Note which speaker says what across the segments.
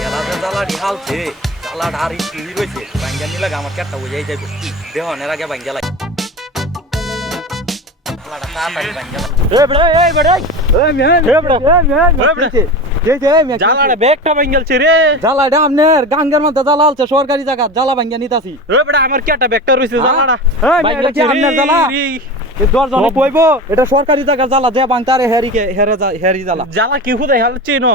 Speaker 1: জালাডা জালাড়ি আলছে জালাড়ি টি হইছে বাঙিয়া নিলা গামর কাটটা হই যাইছে দেখন এর আগে বাঙিয়া লাই
Speaker 2: জালাডা কা পাড় বাঙিয়া না এ বড় এ বড় এ মে এ বড় এ মে এ বড় জে জে মে
Speaker 3: জালাডা বেকটা বাঙেলছে রে
Speaker 2: জালাডা আমনের গঙ্গার মধ্যে জালা আলছে সরকারি জায়গা জালা বাঙিয়া নিতাছি
Speaker 3: ও বড় আমার কাটা বেকটা হইছে জালাডা
Speaker 2: এই দোর জন বইবো এটা সরকারি জায়গা জালা দে বানtare হেরিকে হেরে যায় হেরি জালা
Speaker 3: জালা কিহু দাই হালছে না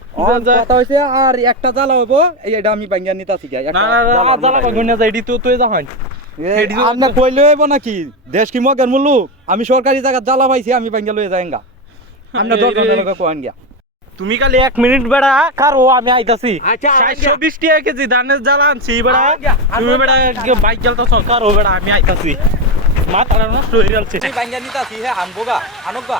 Speaker 2: আর একটা জ্বালাবো এটা আমি ব্যাঙ্গা নিতে আছি
Speaker 3: গাড়ি তো তুই যা
Speaker 2: আমি সরকারি জায়গা জ্বালা পাইছি আমি ব্যাঙ্গা লয়ে যাই গা
Speaker 3: তুমি খালি এক মিনিট বেড়া কার ও আমি আইতাছি চারশো বিশ টাকা কেজি ধানের জ্বালা আনছি বেড়া তুমি বাইক চালতে সরকার ও বেড়া আমি আইতাছি মা তারা নষ্ট হয়ে গেলছে
Speaker 2: ব্যাঙ্গা নিতাছি হ্যাঁ গা গা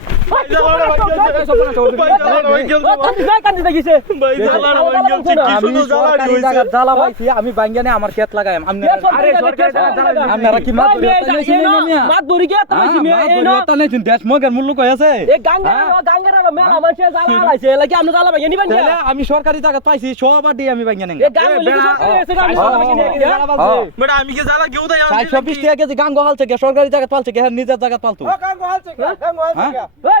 Speaker 2: ভাই জালা ভাই কি শুনো জালা ভাই আমি বাইংগানে আমার খেত লাগাইম আপনারা কি মজুরি কথা না মাথ বই গিয়া তা হইছে আমি না
Speaker 3: বড়তা না দেশমা ঘর মূল লোক এসে
Speaker 2: এ গঙ্গার গঙ্গার আমার মানুষ জালালাইছে এলাকা আপনি জালা ভাই নিবেন না আমি সরকারি ताकत পাইছি সোবা দেই আমি বাইংগানে এ গামু
Speaker 3: বেটা আমি কি জালা কেউ তাই
Speaker 2: 24 টাকা গঙ্গা হল থেকে সরকারি ताकत পাইছে নিজের জায়গা পालतু
Speaker 3: গঙ্গা হল থেকে গঙ্গা হল থেকে